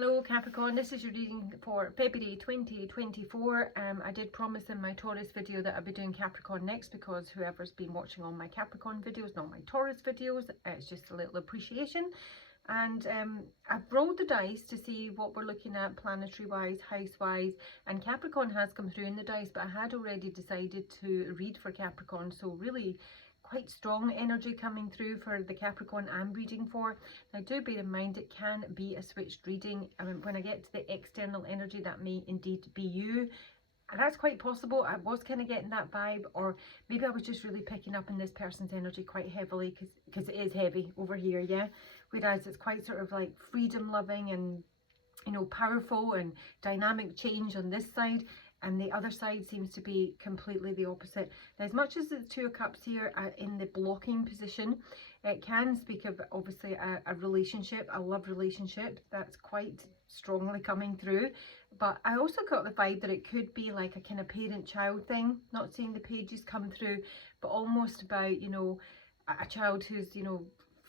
Hello Capricorn, this is your reading for February 2024. I did promise in my Taurus video that I'd be doing Capricorn next because whoever's been watching all my Capricorn videos, not my Taurus videos, it's just a little appreciation. And I've rolled the dice to see what we're looking at planetary wise, house wise, and Capricorn has come through in the dice, but I had already decided to read for Capricorn, so really quite strong energy coming through for the Capricorn I'm reading for. Now do bear in mind it can be a switched reading. I mean, when I get to the external energy, that may indeed be you. And that's quite possible. I was kind of getting that vibe, or maybe I was just really picking up in this person's energy quite heavily because it is heavy over here, yeah? Whereas it's quite sort of like freedom loving and, you know, powerful and dynamic change on this side. And the other side seems to be completely the opposite. Now, as much as the Two of Cups here are in the blocking position, it can speak of obviously a relationship, a love relationship that's quite strongly coming through. But I also got the vibe that it could be like a kind of parent-child thing. Not seeing the pages come through, but almost about, you know, a child who's, you know,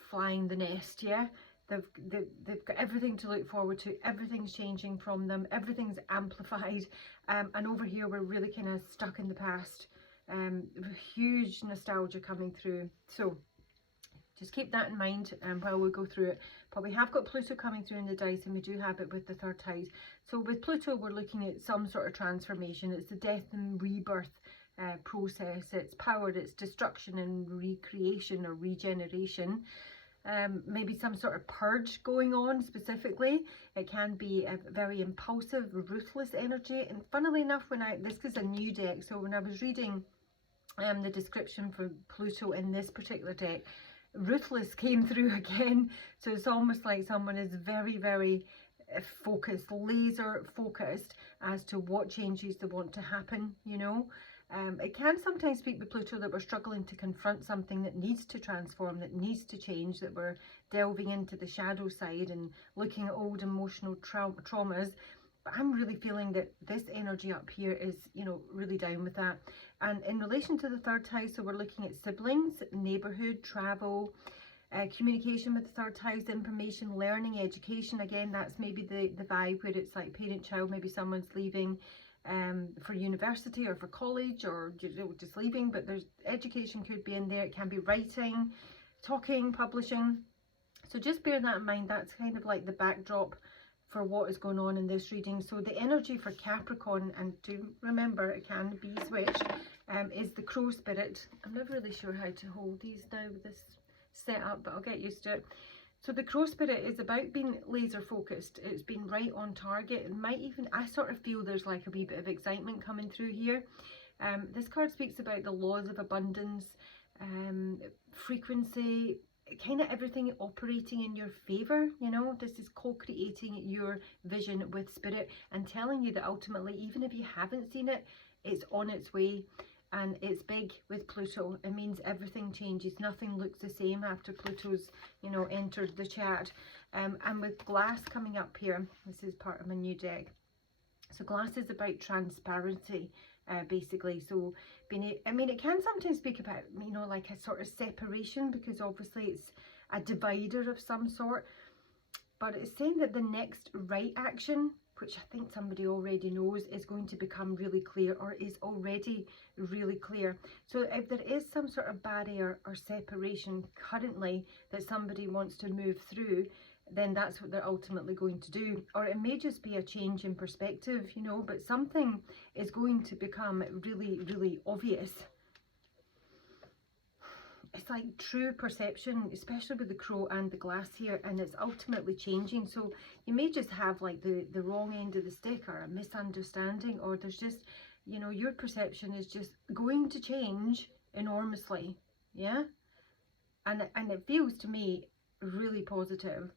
flying the nest, yeah? They've got everything to look forward to, everything's changing from them, everything's amplified, and over here we're really kind of stuck in the past. Huge nostalgia coming through, so just keep that in mind while we go through it. But we have got Pluto coming through in the dice, and we do have it with the third house. So with Pluto we're looking at some sort of transformation. It's the death and rebirth process, it's power, it's destruction and recreation or regeneration. Maybe some sort of purge going on specifically. It can be a very impulsive, ruthless energy. And funnily enough, this is a new deck, so when I was reading the description for Pluto in this particular deck, ruthless came through again. So it's almost like someone is very, very focused, laser focused as to what changes they want to happen, you know. It can sometimes speak with Pluto that we're struggling to confront something that needs to transform, that needs to change, that we're delving into the shadow side and looking at old emotional traumas. But I'm really feeling that this energy up here is, you know, really down with that. And in relation to the third house, so we're looking at siblings, neighbourhood, travel, communication with the third house, information, learning, education. Again, that's maybe the vibe where it's like parent-child, maybe someone's leaving for university or for college, or just leaving, but there's education could be in there. It can be writing, talking, publishing. So just bear that in mind. That's kind of like the backdrop for what is going on in this reading. So the energy for Capricorn, and do remember it can be switched, is the crow spirit. I'm never really sure how to hold these now with this setup, but I'll get used to it. So the crow spirit is about being laser focused. It's been right on target. It might even, I sort of feel there's like a wee bit of excitement coming through here. This card speaks about the laws of abundance, frequency, kind of everything operating in your favor. You know, this is co-creating your vision with spirit and telling you that ultimately, even if you haven't seen it, it's on its way. And it's big with Pluto. It means everything changes. Nothing looks the same after Pluto's, you know, entered the chart. And with glass coming up here, this is part of my new deck. So glass is about transparency, basically. So I mean, it can sometimes speak about, you know, like a sort of separation, because obviously it's a divider of some sort. But it's saying that the next right action, which I think somebody already knows, is going to become really clear, or is already really clear. So if there is some sort of barrier or separation currently that somebody wants to move through, then that's what they're ultimately going to do. Or it may just be a change in perspective, you know, but something is going to become really, really obvious. It's like true perception, especially with the crow and the glass here, and it's ultimately changing. So you may just have like the wrong end of the stick, or a misunderstanding, or there's just, you know, your perception is just going to change enormously, yeah? And it feels to me really positive.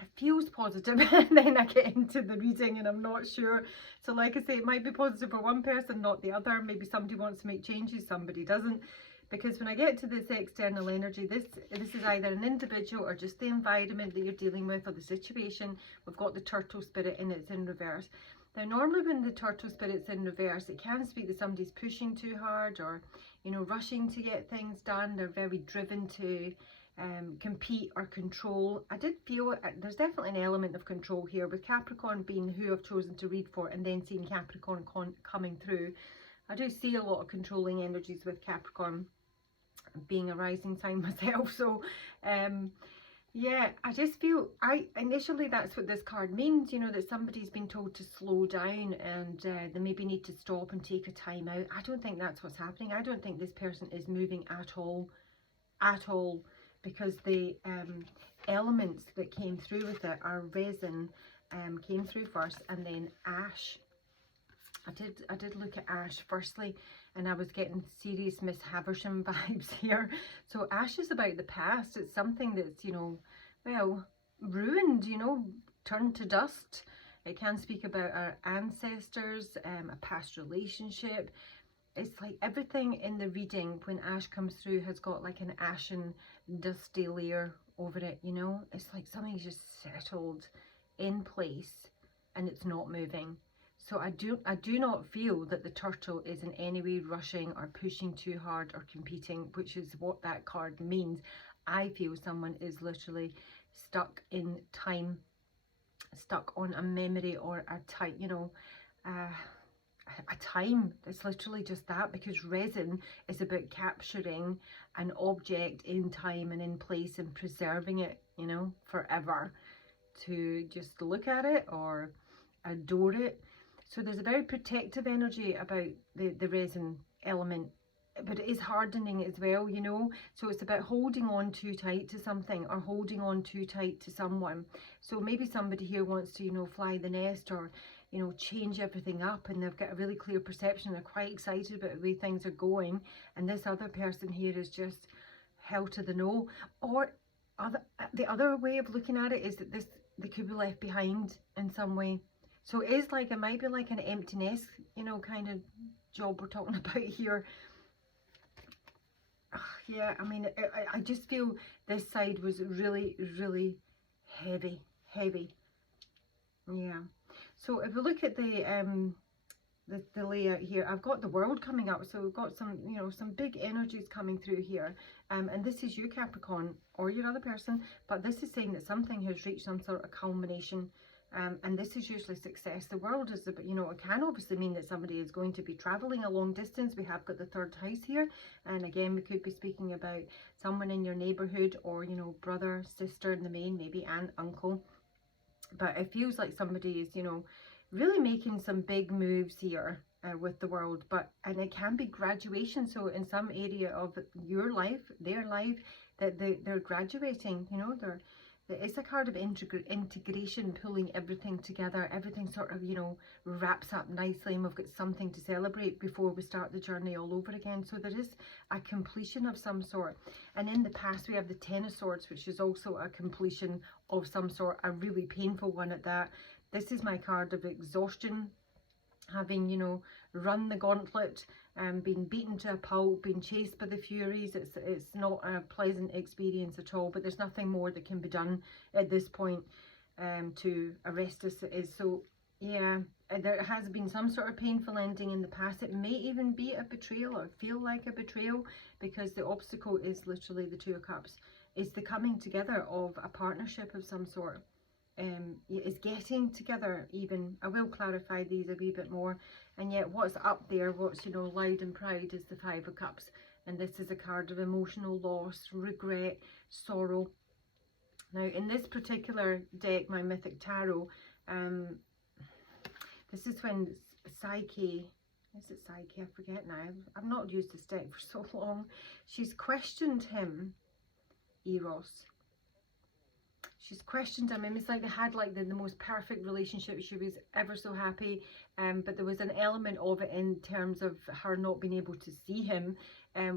It feels positive, and then I get into the reading and I'm not sure. So like I say, it might be positive for one person, not the other. Maybe somebody wants to make changes, somebody doesn't. Because when I get to this external energy, this is either an individual or just the environment that you're dealing with, or the situation. We've got the turtle spirit and it's in reverse. Now normally when the turtle spirit's in reverse, it can speak that somebody's pushing too hard, or, you know, rushing to get things done. They're very driven to, compete or control. I did feel there's definitely an element of control here, with Capricorn being who I've chosen to read for, and then seeing Capricorn coming through. I do see a lot of controlling energies with Capricorn, being a rising sign myself. So yeah, I just feel, initially that's what this card means, you know, that somebody's been told to slow down, and they maybe need to stop and take a time out. I don't think that's what's happening. I don't think this person is moving at all, because the elements that came through with it are resin, came through first, and then ash. I did look at ash firstly, and I was getting serious Miss Havisham vibes here. So ash is about the past. It's something that's, you know, well, ruined, you know, turned to dust. It can speak about our ancestors, a past relationship. It's like everything in the reading when ash comes through has got like an ashen, dusty layer over it, you know. It's like something's just settled in place and it's not moving. So I do not feel that the turtle is in any way rushing or pushing too hard or competing, which is what that card means. I feel someone is literally stuck in time, stuck on a memory or a time, you know, a time. It's literally just that, because resin is about capturing an object in time and in place and preserving it, you know, forever, to just look at it or adore it. So there's a very protective energy about the resin element, but it is hardening as well, you know. So it's about holding on too tight to something, or holding on too tight to someone. So maybe somebody here wants to, you know, fly the nest, or, you know, change everything up, and they've got a really clear perception. They're quite excited about the way things are going, and this other person here is just held to the no. Or the other way of looking at it is that they could be left behind in some way. So it is like, it might be like an empty nest, you know, kind of job we're talking about here. Yeah, I mean, I just feel this side was really, really heavy. Yeah. So if we look at the layout here, I've got the world coming up. So we've got some, you know, some big energies coming through here. And this is you, Capricorn, or your other person. But this is saying that something has reached some sort of culmination. And this is usually success. The world is, you know, it can obviously mean that somebody is going to be traveling a long distance. We have got the third house here. And again, we could be speaking about someone in your neighborhood, or, you know, brother, sister in the main, maybe aunt, uncle. But it feels like somebody is, you know, really making some big moves here with the world. And it can be graduation. So in some area of your life, their life, that they're graduating, you know, it's a card of integration, pulling everything together. Everything sort of, you know, wraps up nicely, and we've got something to celebrate before we start the journey all over again. So there is a completion of some sort. And in the past, we have the Ten of Swords, which is also a completion of some sort, a really painful one at that. This is my card of exhaustion, having, you know, run the gauntlet, being beaten to a pulp, being chased by the Furies. It's not a pleasant experience at all, but there's nothing more that can be done at this point to arrest us. It is. So yeah, there has been some sort of painful ending in the past. It may even be a betrayal, or feel like a betrayal, because the obstacle is literally the Two of Cups. It's the coming together of a partnership of some sort. Is getting together even. I will clarify these a wee bit more. And yet what's up there, what's, you know, loud and proud, is the Five of Cups. And this is a card of emotional loss, regret, sorrow. Now in this particular deck, my Mythic Tarot, this is when Psyche, is it Psyche? I forget now. I've not used this deck for so long. She's questioned him, Eros. She's questioned him. It's like they had like the most perfect relationship. She was ever so happy, but there was an element of it in terms of her not being able to see him,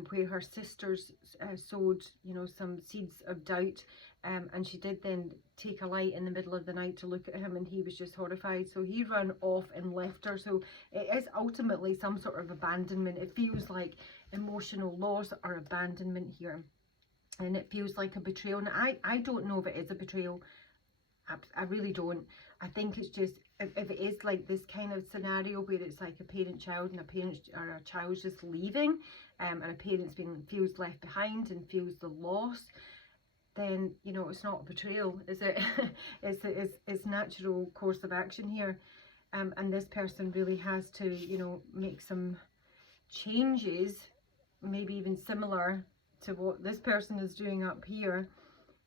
where her sisters sowed, you know, some seeds of doubt, and she did then take a light in the middle of the night to look at him, and he was just horrified. So he ran off and left her. So it is ultimately some sort of abandonment. It feels like emotional loss or abandonment here. And it feels like a betrayal. Now, I don't know if it is a betrayal. I really don't. I think it's just, if it is like this kind of scenario where it's like a parent-child, and a parent or a child's just leaving, and a parent's feels left behind and feels the loss, then, you know, it's not a betrayal, is it? it's natural course of action here. And this person really has to, you know, make some changes, maybe even similar to what this person is doing up here,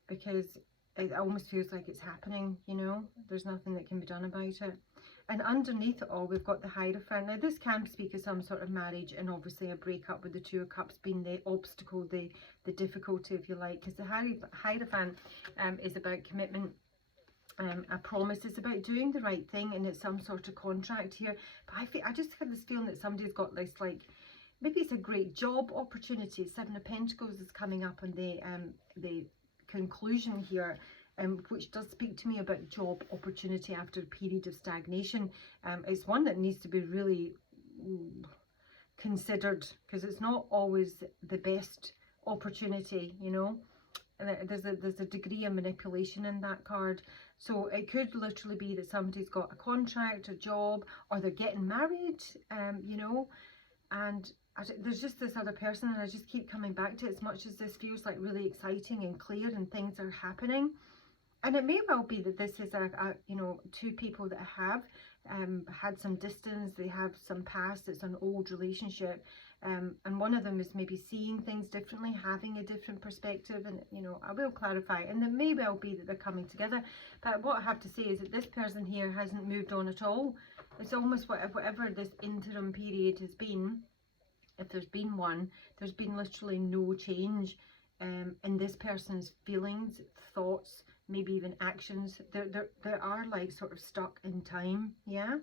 because it almost feels like it's happening, you know. There's nothing that can be done about it. And underneath it all, we've got the Hierophant. Now, this can speak of some sort of marriage, and obviously a breakup, with the Two of Cups being the obstacle, the difficulty, if you like, because the Hierophant is about commitment. A promise, is about doing the right thing, and it's some sort of contract here. But I just have this feeling that somebody's got this, like, maybe it's a great job opportunity. Seven of Pentacles is coming up on the conclusion here, which does speak to me about job opportunity after a period of stagnation. It's one that needs to be really considered, because it's not always the best opportunity, you know. And there's a degree of manipulation in that card. So it could literally be that somebody's got a contract, a job, or they're getting married, you know. And there's just this other person, and I just keep coming back to it, as much as this feels like really exciting and clear and things are happening. And it may well be that this is you know, two people that have had some distance, they have some past, it's an old relationship, and one of them is maybe seeing things differently, having a different perspective, and, you know, I will clarify. And it may well be that they're coming together, but what I have to say is that this person here hasn't moved on at all. It's almost whatever this interim period has been, if there's been one, there's been literally no change in this person's feelings, thoughts, maybe even actions. They are like sort of stuck in time, yeah.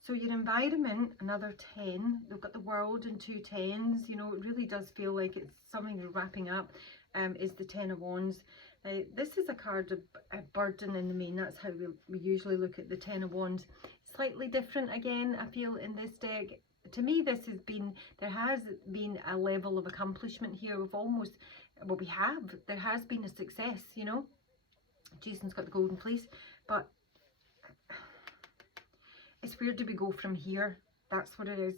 So your environment, another 10. They've got the World and 2 10s. You know, it really does feel like it's something you're wrapping up. Is the 10 of Wands. This is a card of a burden in the main. That's how we usually look at the 10 of Wands. Slightly different again, I feel, in this deck. To me, there has been a level of accomplishment here. There has been a success, you know. Jason's got the golden fleece, but it's where do we go from here? That's what it is.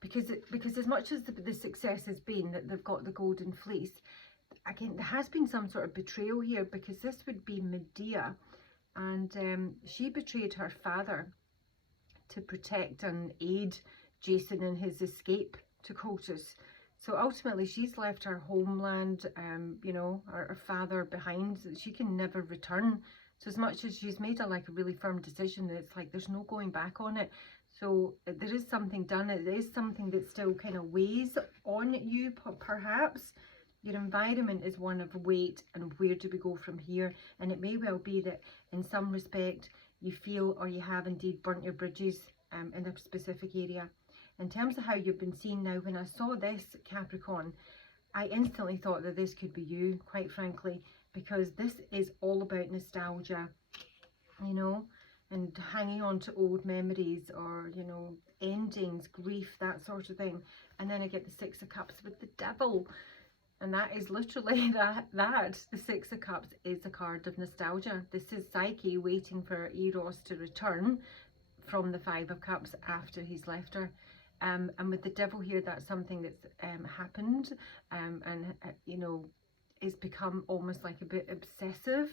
Because as much as the success has been that they've got the golden fleece, again, there has been some sort of betrayal here, because this would be Medea, and she betrayed her father to protect and aid Jason in his escape to Cultus. So ultimately, she's left her homeland, you know, her father behind. She can never return. So as much as she's made a really firm decision, it's like there's no going back on it. So there is something done. It is something that still kind of weighs on you, perhaps. Your environment is one of weight, and where do we go from here? And it may well be that in some respect you feel, or you have indeed burnt your bridges in a specific area. In terms of how you've been seen now, when I saw this, Capricorn, I instantly thought that this could be you, quite frankly, because this is all about nostalgia, you know, and hanging on to old memories, or, you know, endings, grief, that sort of thing. And then I get the 6 of Cups with the Devil. And that is literally that. The 6 of Cups is a card of nostalgia. This is Psyche waiting for Eros to return from the 5 of Cups after he's left her. And with the Devil here, that's something that's happened, and you know, it's become almost like a bit obsessive,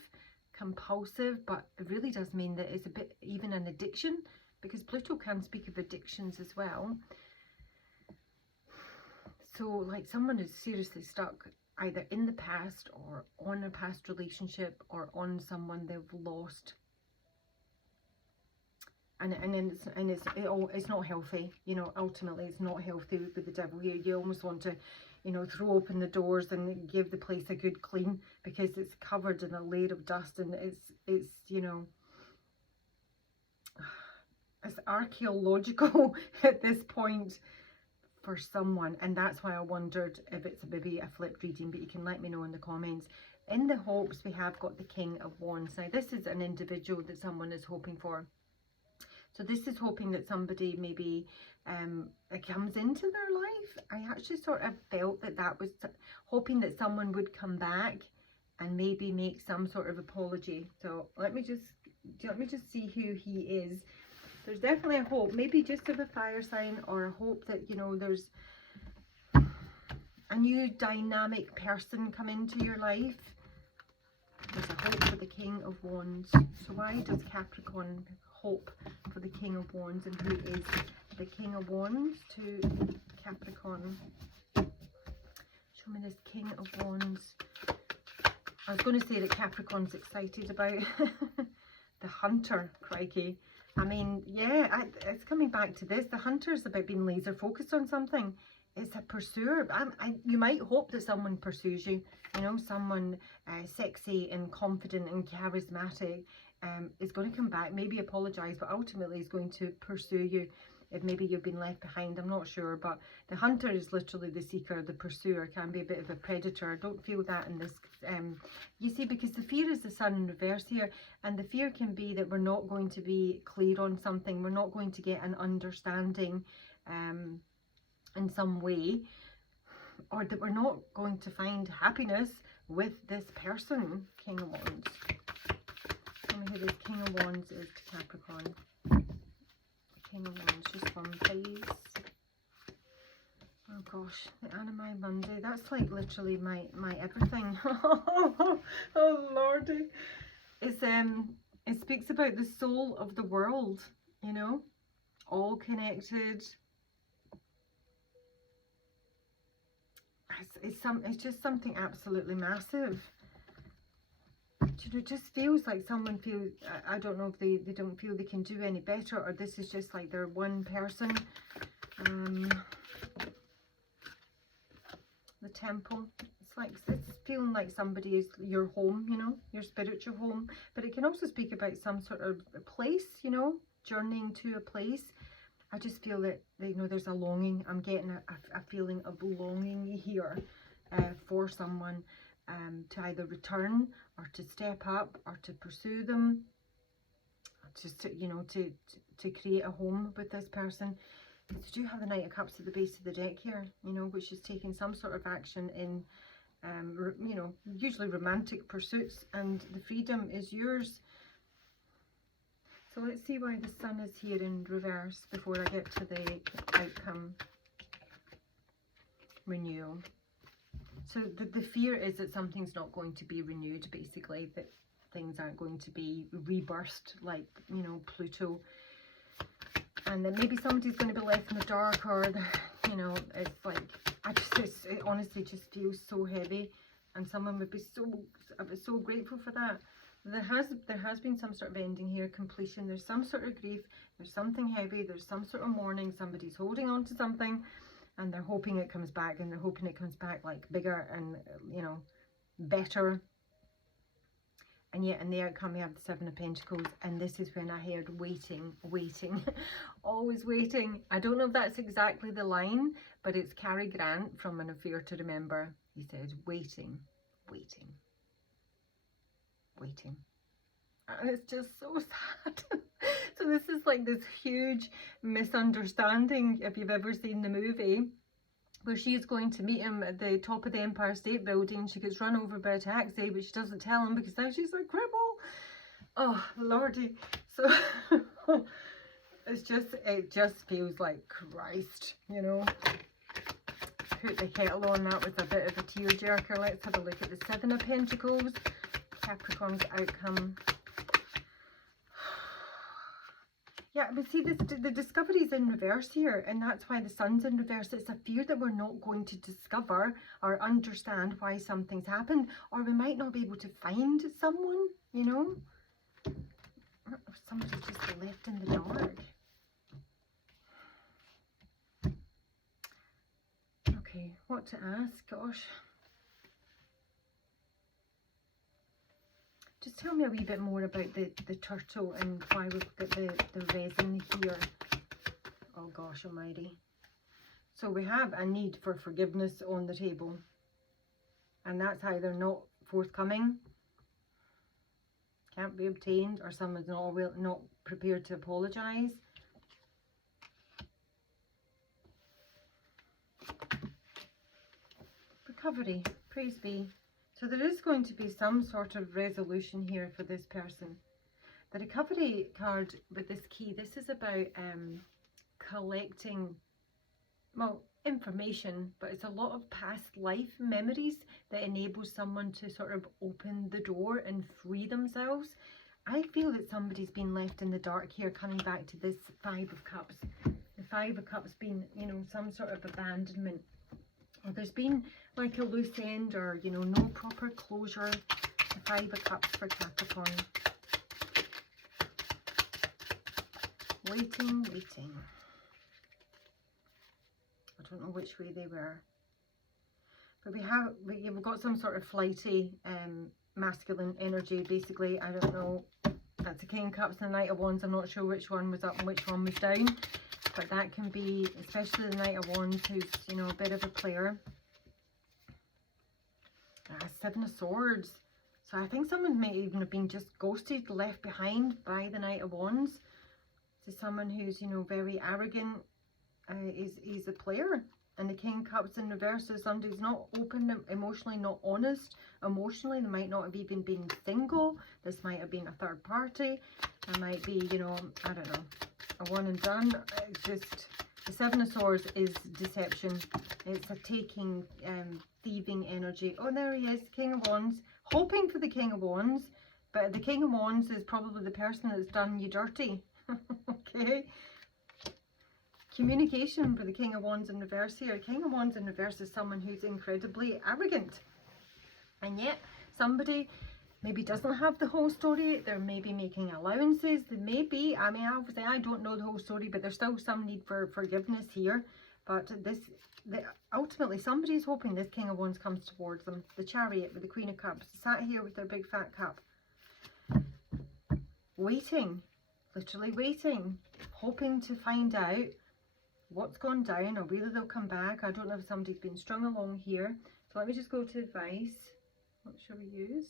compulsive, but it really does mean that it's a bit even an addiction, because Pluto can speak of addictions as well. So like someone is seriously stuck either in the past, or on a past relationship, or on someone they've lost. And it's not healthy, you know. Ultimately, it's not healthy with the Devil here. You almost want to, you know, throw open the doors and give the place a good clean, because it's covered in a layer of dust, and it's you know, it's archaeological at this point for someone. And that's why I wondered if it's maybe a flipped reading, but you can let me know in the comments. In the hopes, we have got the King of Wands. Now, this is an individual that someone is hoping for. So this is hoping that somebody maybe comes into their life. I actually sort of felt that was hoping that someone would come back and maybe make some sort of apology. So let me just see who he is. There's definitely a hope, maybe just of a fire sign, or a hope that, you know, there's, a new dynamic person come into your life. There's a hope for the King of Wands. So why does Capricorn hope for the King of Wands, and who is the King of Wands to Capricorn? Show me this King of Wands. I was going to say that Capricorn's excited about the Hunter, crikey. I mean, yeah, it's coming back to this. The Hunter's about being laser focused on something. It's a pursuer. You might hope that someone pursues you. You know, someone sexy and confident and charismatic is going to come back, maybe apologise, but ultimately is going to pursue you. If maybe you've been left behind, I'm not sure, but the Hunter is literally the seeker. The pursuer can be a bit of a predator. I don't feel that in this, you see, because the fear is the Sun in reverse here, and the fear can be that we're not going to be clear on something, we're not going to get an understanding in some way, or that we're not going to find happiness with this person. King of Wands. Tell me who this King of Wands is to Capricorn. King of Wands, just one please. Oh gosh, the Anime Monday, that's like literally my everything. Oh lordy. It speaks about the soul of the world, you know, all connected. It's just something absolutely massive. It just feels like someone feels, I don't know if they don't feel they can do any better, or this is just like their one person. The Temple, it's feeling like somebody is your home, you know, your spiritual home, but it can also speak about some sort of place, you know, journeying to a place. I just feel that, you know, there's a longing. I'm getting a feeling of longing here for someone to either return or to step up or to pursue them, just to, you know, to create a home with this person. You do have the Knight of Cups at the base of the deck here, you know, which is taking some sort of action in, you know, usually romantic pursuits, and the freedom is yours. So let's see why the Sun is here in reverse before I get to the outcome. Renewal. So the fear is that something's not going to be renewed, basically, that things aren't going to be rebirthed like, you know, Pluto. And that maybe somebody's going to be left in the dark, or, you know, it's like, it honestly just feels so heavy, and someone would be so grateful for that. There has been some sort of ending here, completion. There's some sort of grief, there's something heavy, there's some sort of mourning, somebody's holding on to something, and they're hoping it comes back, and they're hoping it comes back like bigger and, you know, better. And yet in the outcome we have the Seven of Pentacles, and this is when I heard waiting, always waiting. I don't know if that's exactly the line, but it's Cary Grant from An Affair to Remember. He said, waiting. And it's just so sad. So this is like this huge misunderstanding, if you've ever seen the movie, where she's going to meet him at the top of the Empire State Building. She gets run over by a taxi, but she doesn't tell him because now she's a cripple. Oh lordy. So it just feels like Christ, you know. Put the kettle on. That was a bit of a tearjerker. Let's have a look at the Seven of Pentacles, Capricorn's outcome. Yeah, but see, the discovery is in reverse here, and that's why the Sun's in reverse. It's a fear that we're not going to discover or understand why something's happened, or we might not be able to find someone, you know. Or somebody's just left in the dark. Okay, what to ask? Gosh. Just tell me a wee bit more about the turtle and why we've got the resin here. Oh gosh almighty. So we have a need for forgiveness on the table. And that's either not forthcoming, can't be obtained, or someone's not prepared to apologise. Recovery, praise be. So there is going to be some sort of resolution here for this person. The recovery card with this key, this is about collecting, well, information, but it's a lot of past life memories that enables someone to sort of open the door and free themselves. I feel that somebody's been left in the dark here, coming back to this Five of Cups. The Five of Cups being, you know, some sort of abandonment. Or there's been like a loose end, or, you know, no proper closure. The Five of Cups for Capricorn. Waiting, waiting. I don't know which way they were. But we've got some sort of flighty masculine energy, basically. I don't know. That's the King of Cups and the Knight of Wands. I'm not sure which one was up and which one was down. But that can be, especially the Knight of Wands, who's, you know, a bit of a player. Seven of Swords. So I think someone may even have been just ghosted, left behind by the Knight of Wands. To someone who's, you know, very arrogant. He's a player. And the King of Cups in reverse is somebody who's not open emotionally, not honest emotionally. They might not have even been single. This might have been a third party. It might be, you know, I don't know, a one and done. It's just, the Seven of Swords is deception. It's a taking, thieving energy. Oh, there he is, King of Wands. Hoping for the King of Wands. But the King of Wands is probably the person that's done you dirty. Okay. Communication for the King of Wands in reverse here. King of Wands in reverse is someone who's incredibly arrogant. And yet, somebody maybe doesn't have the whole story. They're maybe making allowances. They may be, I mean, obviously I don't know the whole story, but there's still some need for forgiveness here. But ultimately, somebody's hoping this King of Wands comes towards them. The Chariot with the Queen of Cups, sat here with their big fat cup. Waiting, literally waiting, hoping to find out what's gone down, or whether they'll come back. I don't know if somebody's been strung along here. So let me just go to advice. What shall we use?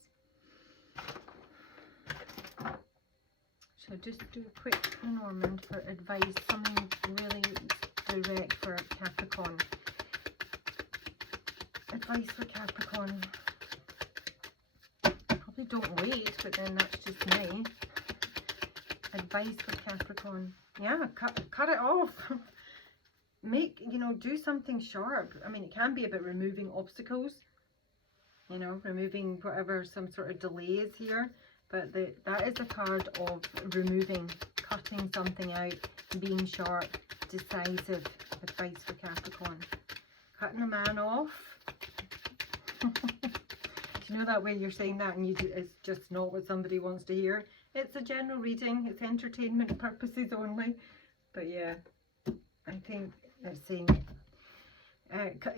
Shall I just do a quick Lenormand for advice? Something really direct for Capricorn. Advice for Capricorn. Probably don't wait, but then that's just me. Advice for Capricorn. Yeah, cut it off. Make, you know, do something sharp. I mean, it can be about removing obstacles, you know, removing whatever, some sort of delays here. But that is a card of removing, cutting something out, being sharp, decisive. Advice for Capricorn. Cutting a man off. You know that way you're saying that and it's just not what somebody wants to hear. It's a general reading. It's entertainment purposes only. But yeah, I think it's saying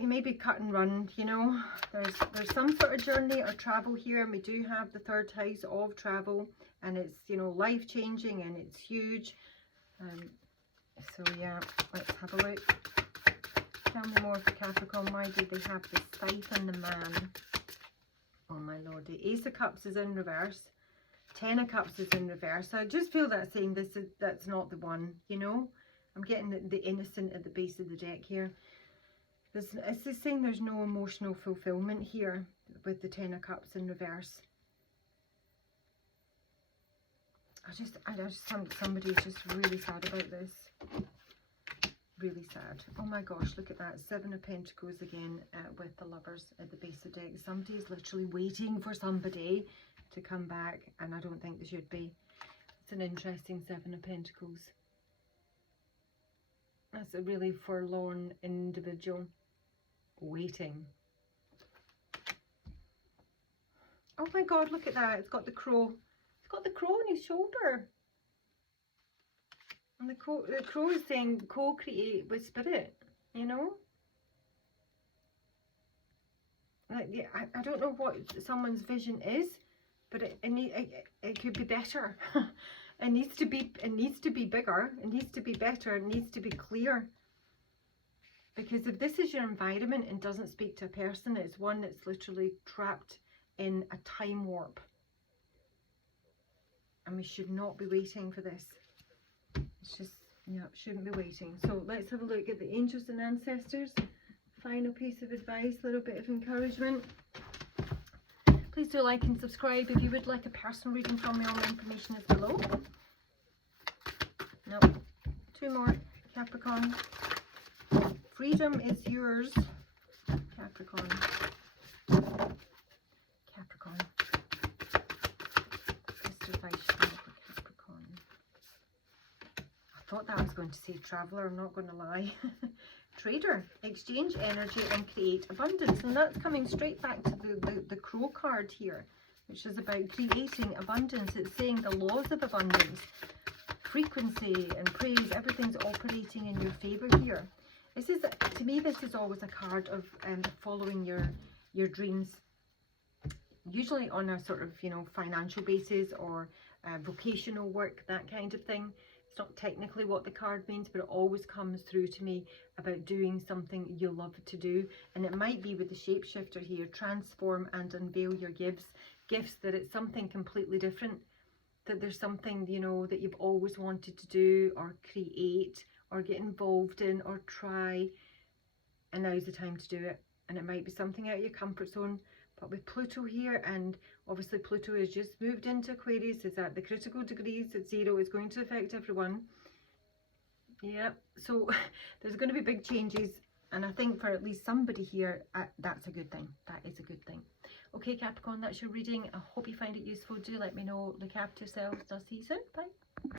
maybe cut and run, you know. There's some sort of journey or travel here, and we do have the third house of travel, and it's, you know, life changing and it's huge. So yeah, let's have a look. Tell me more for Capricorn. Why did they have the Scythe and the Man? Oh my lordy. Ace of Cups is in reverse. Ten of Cups is in reverse. So I just feel that saying that's not the one, you know. I'm getting the innocent at the base of the deck here. It's just saying there's no emotional fulfillment here with the Ten of Cups in reverse. I just somebody's just really sad about this. Really sad. Oh my gosh, look at that. Seven of Pentacles again with the Lovers at the base of the deck. Somebody is literally waiting for somebody to come back, and I don't think they should be. It's an interesting Seven of Pentacles. That's a really forlorn individual waiting. Oh my god, look at that. It's got the crow. It's got the crow on his shoulder. And the crow is saying co-create with spirit, you know? Like, yeah, I don't know what someone's vision is, but it could be better. It needs to be bigger, it needs to be better, it needs to be clear. Because if this is your environment and doesn't speak to a person, it's one that's literally trapped in a time warp. And we should not be waiting for this. It's just, yeah, shouldn't be waiting. So let's have a look at the angels and ancestors. Final piece of advice, a little bit of encouragement. Please do like and subscribe. If you would like a personal reading from me, all my information is below. No, two more Capricorn Freedom is yours, Capricorn. Capricorn. Best advice you have for Capricorn. I thought that I was going to say traveller, I'm not going to lie. Trader, exchange energy and create abundance. And that's coming straight back to the Crow card here, which is about creating abundance. It's saying the laws of abundance, frequency and praise, everything's operating in your favour here. This is, to me, this is always a card of following your dreams, usually on a sort of, you know, financial basis or vocational work, that kind of thing. It's not technically what the card means, but it always comes through to me about doing something you love to do. And it might be with the shapeshifter here, transform and unveil your gifts, that it's something completely different, that there's something, you know, that you've always wanted to do or create or get involved in or try, and now's the time to do it. And it might be something out of your comfort zone. But with Pluto here, and obviously Pluto has just moved into Aquarius, is at the critical degrees at 0, it's going to affect everyone. Yeah, so there's going to be big changes, and I think for at least somebody here, that's a good thing. That is a good thing. Okay, Capricorn, that's your reading. I hope you find it useful. Do let me know. Look after yourselves. I'll see you soon. Bye.